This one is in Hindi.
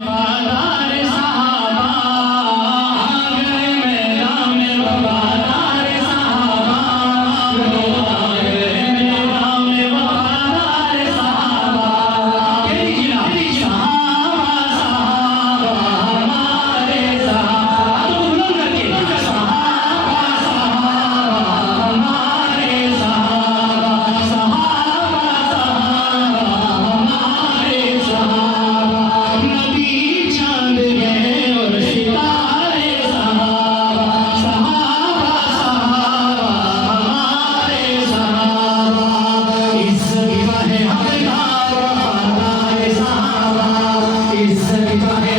वफादार साहबा आ गए मैदान में, वफादार साहबा आ गए मैदान में, वफादार साहबा तेरी साहबा साहबा हमारे साहबा तो बुलंद करके साहबा साहबा हमारे साहबा साहबा साहबा हमारे साहबा नबी चांद गए और सितारे साहबा साहबा साहबा हमारे साहबा इज्जत का है हकदार वफादार साहबा इज्जत का है